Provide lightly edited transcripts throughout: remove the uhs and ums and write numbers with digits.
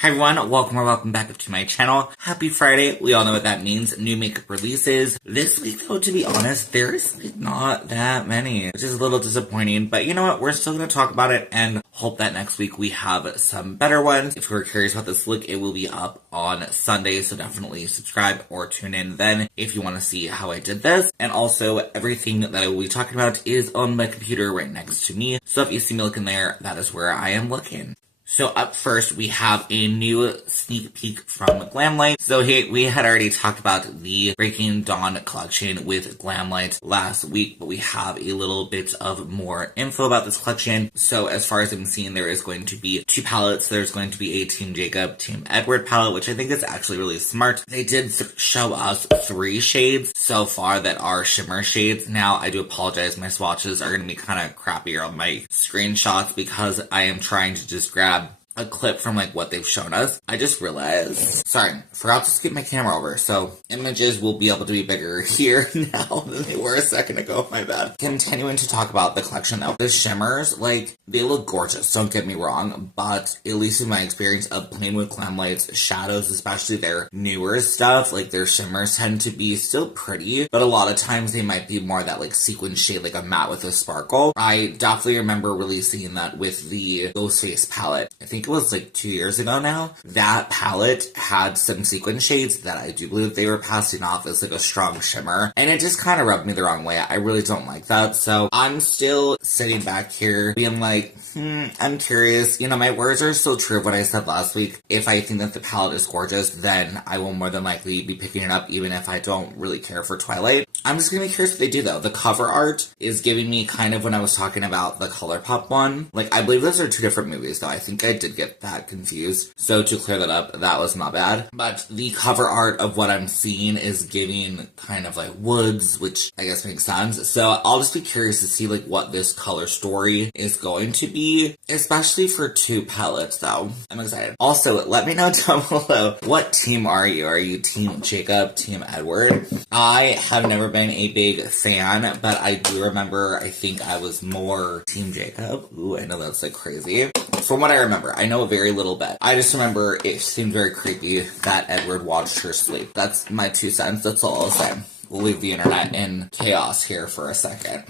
Hi everyone, welcome back to my channel. Happy Friday. We all know what that means. New makeup releases. This week though, to be honest, there's not that many, which is a little disappointing, but you know what? We're still going to talk about it and hope that next week we have some better ones. If you're curious about this look, it will be up on Sunday, so definitely subscribe or tune in then if you want to see how I did this. And also, everything that I will be talking about is on my computer right next to me, so if you see me looking there, that is where I am looking. So up first, we have a new sneak peek from Glamlite. So we had already talked about the Breaking Dawn collection with Glamlite last week, but we have a little bit of more info about this collection. So as far as I'm seeing, there is going to be two palettes. There's going to be a Team Jacob, Team Edward palette, which I think is actually really smart. They did show us 3 shades so far that are shimmer shades. Now, I do apologize. My swatches are going to be kind of crappier on my screenshots because I am trying to just grab a clip from like what they've shown us. I just realized, sorry, forgot to scoot my camera over, so images will be able to be bigger here now than they were a second ago, my bad. Continuing to talk about the collection though, the shimmers, like, they look gorgeous, don't get me wrong, but at least in my experience of playing with Glamlite's shadows, especially their newer stuff, like their shimmers tend to be still pretty, but a lot of times they might be more that like sequin shade, like a matte with a sparkle. I definitely remember really seeing that with the Ghostface palette. I think it was like 2 years ago now. That palette had some sequin shades that I do believe they were passing off as like a strong shimmer, and it just kind of rubbed me the wrong way. I really don't like that, so I'm still sitting back here being like, I'm curious. You know, my words are still true of what I said last week. If I think that the palette is gorgeous, then I will more than likely be picking it up, even if I don't really care for Twilight. I'm just gonna be curious what they do though. The cover art is giving me kind of when I was talking about the ColourPop one. Like, I believe those are 2 different movies though. I think I did get that confused. So to clear that up, that was not bad. But the cover art of what I'm seeing is giving kind of like woods, which I guess makes sense. So I'll just be curious to see like what this color story is going to be, especially for 2 palettes though. I'm excited. Also, let me know down below, what team are you? Are you Team Jacob, Team Edward? I have never been a big fan, but I do remember, I think I was more Team Jacob. Ooh, I know that's like crazy. From what I remember, I know a very little bit. I just remember it seemed very creepy that Edward watched her sleep. That's my 2 cents. That's all I'll say. We'll leave the internet in chaos here for a second.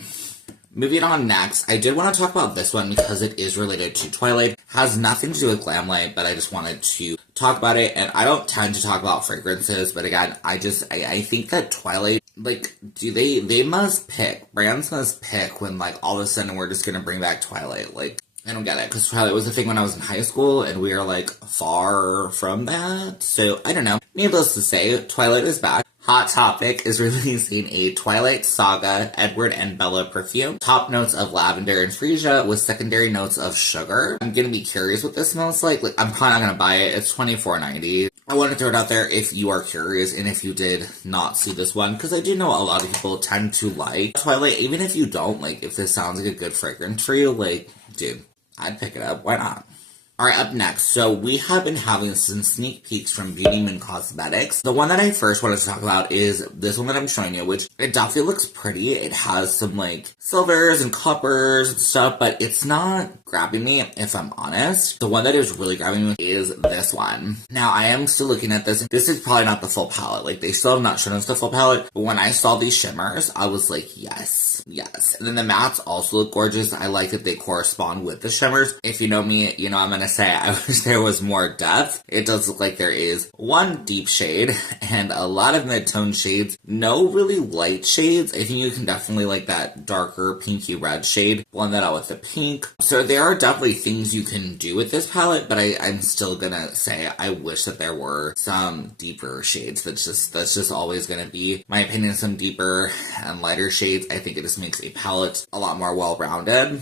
Moving on next, I did want to talk about this one because it is related to Twilight. Has nothing to do with Glamlite, but I just wanted to talk about it. And I don't tend to talk about fragrances, but again, I think that Twilight, like, they must pick. Brands must pick when, like, all of a sudden we're just gonna bring back Twilight. Like, I don't get it, because Twilight was a thing when I was in high school, and we are, like, far from that. So, I don't know. Needless to say, Twilight is back. Hot Topic is releasing a Twilight Saga Edward and Bella perfume. Top notes of lavender and freesia with secondary notes of sugar. I'm gonna be curious what this smells like. Like, I'm probably not gonna buy it. It's $24.90. I want to throw it out there if you are curious and if you did not see this one, because I do know a lot of people tend to like Twilight. Even if you don't, like, if this sounds like a good fragrance for you, like, dude, I'd pick it up. Why not? Alright, up next, so we have been having some sneak peeks from Beauty Moon Cosmetics. The one that I first wanted to talk about is this one that I'm showing you, which it definitely looks pretty. It has some, like, silvers and coppers and stuff, but it's not grabbing me, if I'm honest. The one that is really grabbing me is this one. Now, I am still looking at this. This is probably not the full palette. Like, they still have not shown us the full palette, but when I saw these shimmers, I was like, yes, yes. And then the mattes also look gorgeous. I like that they correspond with the shimmers. If you know me, you know I'm gonna say I wish there was more depth. It does look like there is one deep shade and a lot of mid-tone shades. No really light shades. I think you can definitely like that darker pinky red shade. Blend that out with the pink. So there are definitely things you can do with this palette, but I'm still gonna say I wish that there were some deeper shades. That's just always gonna be my opinion. Some deeper and lighter shades. I think it just makes a palette a lot more well-rounded.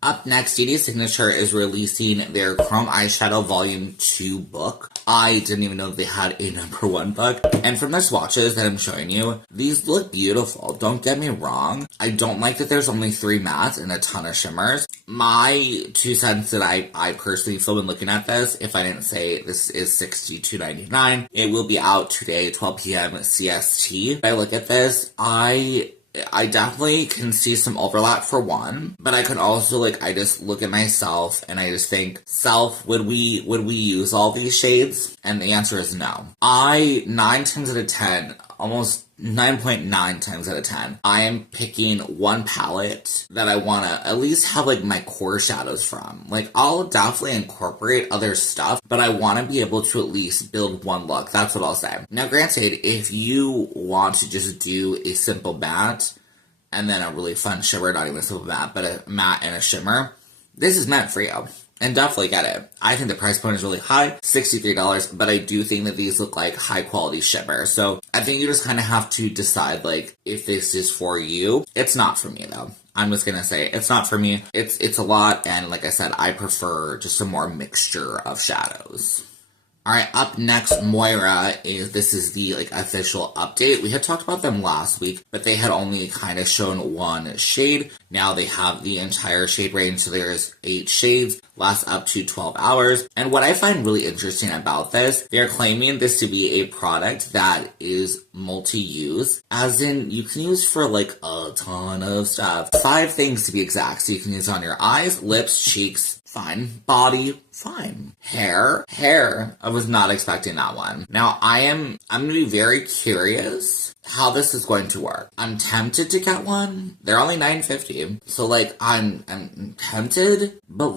Up next, DeDe Signature is releasing their Chrome Eyeshadow Volume 2 book. I didn't even know they had a #1 book. And from the swatches that I'm showing you, these look beautiful. Don't get me wrong. I don't like that there's only 3 mattes and a ton of shimmers. My 2 cents that I personally feel when looking at this, if I didn't say this is $62.99, it will be out today, 12 p.m. CST. If I look at this, I I definitely can see some overlap for one, but I can also I just look at myself and I just think, self, would we use all these shades? And the answer is no. 9 times out of 10, almost 9.9 times out of 10, I am picking one palette that I want to at least have my core shadows from. I'll definitely incorporate other stuff, but I want to be able to at least build one look. That's what I'll say. Now granted, if you want to just do a simple matte and then a really fun shimmer, not even a simple matte, but a matte and a shimmer, this is meant for you. And definitely get it. I think the price point is really high, $63, but I do think that these look like high quality shimmer. So I think you just kind of have to decide if this is for you. It's not for me though. I'm just gonna say it's not for me. It's a lot, and like I said, I prefer just a more mixture of shadows. Alright, up next, Moira this is the official update. We had talked about them last week, but they had only kind of shown one shade. Now they have the entire shade range, so there's 8 shades, lasts up to 12 hours. And what I find really interesting about this, they're claiming this to be a product that is multi-use, as in you can use for a ton of stuff. 5 things to be exact, so you can use it on your eyes, lips, cheeks, fine. Body, fine. Hair. I was not expecting that one. Now, I'm gonna be very curious how this is going to work. I'm tempted to get one. They're only $9.50. So, I'm tempted, but,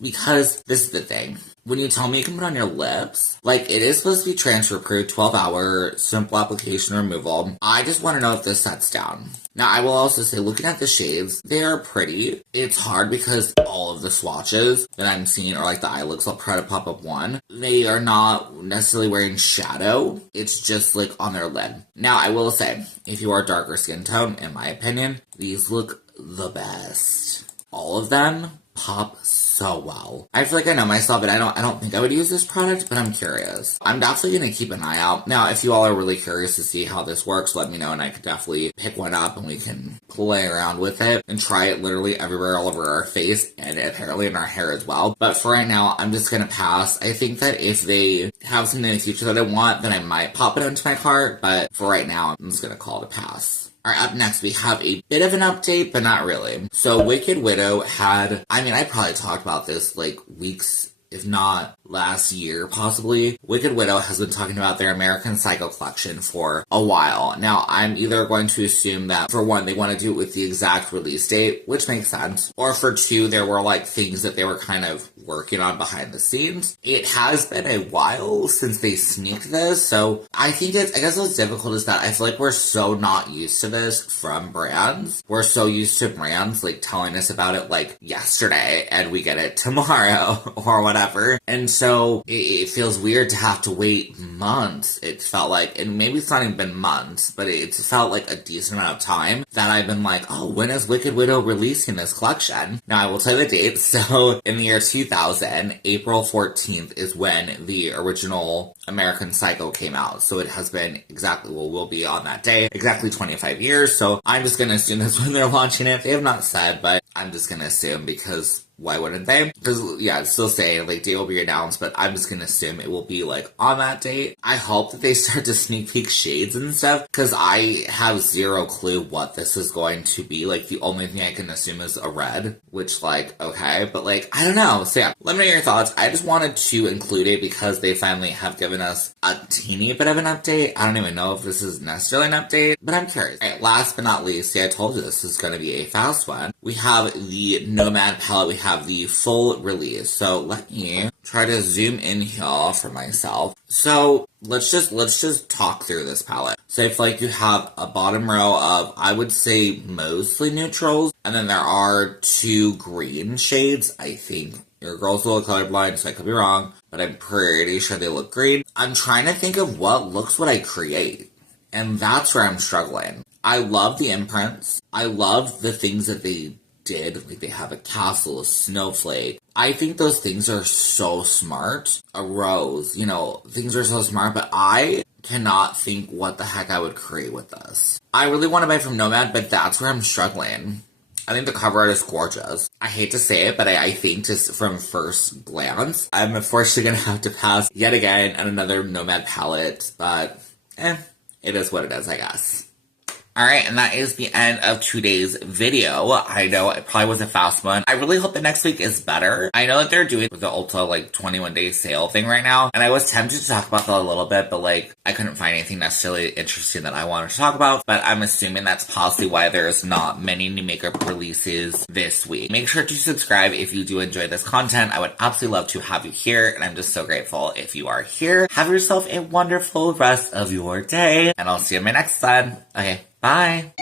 because this is the thing. When you tell me you can put on your lips, it is supposed to be transfer-proof, 12-hour, simple application removal. I just want to know if this sets down. Now, I will also say, looking at the shades, they are pretty. It's hard because all of the swatches that I'm seeing are the eye looks. I'll try to pop up one. They are not necessarily wearing shadow. It's just on their lid. Now, I will say, if you are darker skin tone, in my opinion, these look the best. All of them pop so well. I feel I know myself, but I don't think I would use this product, but I'm curious. I'm definitely going to keep an eye out. Now, if you all are really curious to see how this works, let me know, and I could definitely pick one up and we can play around with it and try it literally everywhere, all over our face, and apparently in our hair as well. But for right now, I'm just going to pass. I think that if they have something in the future that I want, then I might pop it into my cart, but for right now, I'm just going to call it a pass. Alright, up next we have a bit of an update, but not really. So Wicked Widow had, I probably talked about this weeks, if not last year, possibly. Wicked Widow has been talking about their American Psycho collection for a while. Now, I'm either going to assume that, for one, they want to do it with the exact release date, which makes sense. Or for two, there were things that they were kind of working on behind the scenes. It has been a while since they sneaked this, so I guess what's difficult is that I feel we're so not used to this from brands. We're so used to brands telling us about it yesterday and we get it tomorrow or whatever. And so it feels weird to have to wait months. It felt and maybe it's not even been months, but it's felt a decent amount of time that I've been oh, when is Wicked Widow releasing this collection? Now I will tell you the date. So in the year 2000, April 14th is when the original American Psycho came out. So it has been will be on that day, exactly 25 years. So I'm just going to assume that's when they're launching it. They have not said, but I'm just going to assume because why wouldn't they? Because, yeah, it's still saying, date will be announced, but I'm just gonna assume it will be, on that date. I hope that they start to sneak peek shades and stuff, because I have zero clue what this is going to be. The only thing I can assume is a red, which, okay, but, I don't know. So, yeah, let me know your thoughts. I just wanted to include it because they finally have given us a teeny bit of an update. I don't even know if this is necessarily an update, but I'm curious. Alright, last but not least, see, I told you this is gonna be a fast one. We have the Nomad palette. We have the full release. So let me try to zoom in here for myself. So let's just talk through this palette. So I feel you have a bottom row of, I would say, mostly neutrals, and then there are 2 green shades. I think your girl's a little colorblind, so I could be wrong, but I'm pretty sure they look green. I'm trying to think of what looks would I create, and that's where I'm struggling. I love the imprints. I love the things that they did. They have a castle, a snowflake. I think those things are so smart. A rose, things are so smart, but I cannot think what the heck I would create with this. I really want to buy from Nomad, but that's where I'm struggling. I think the cover art is gorgeous. I hate to say it, but I think just from first glance, I'm unfortunately going to have to pass yet again on another Nomad palette, but it is what it is, I guess. Alright, and that is the end of today's video. I know it probably was a fast one. I really hope the next week is better. I know that they're doing the Ulta 21-day sale thing right now, and I was tempted to talk about that a little bit, but I couldn't find anything necessarily interesting that I wanted to talk about, but I'm assuming that's possibly why there's not many new makeup releases this week. Make sure to subscribe if you do enjoy this content. I would absolutely love to have you here, and I'm just so grateful if you are here. Have yourself a wonderful rest of your day, and I'll see you in my next one. Okay, bye!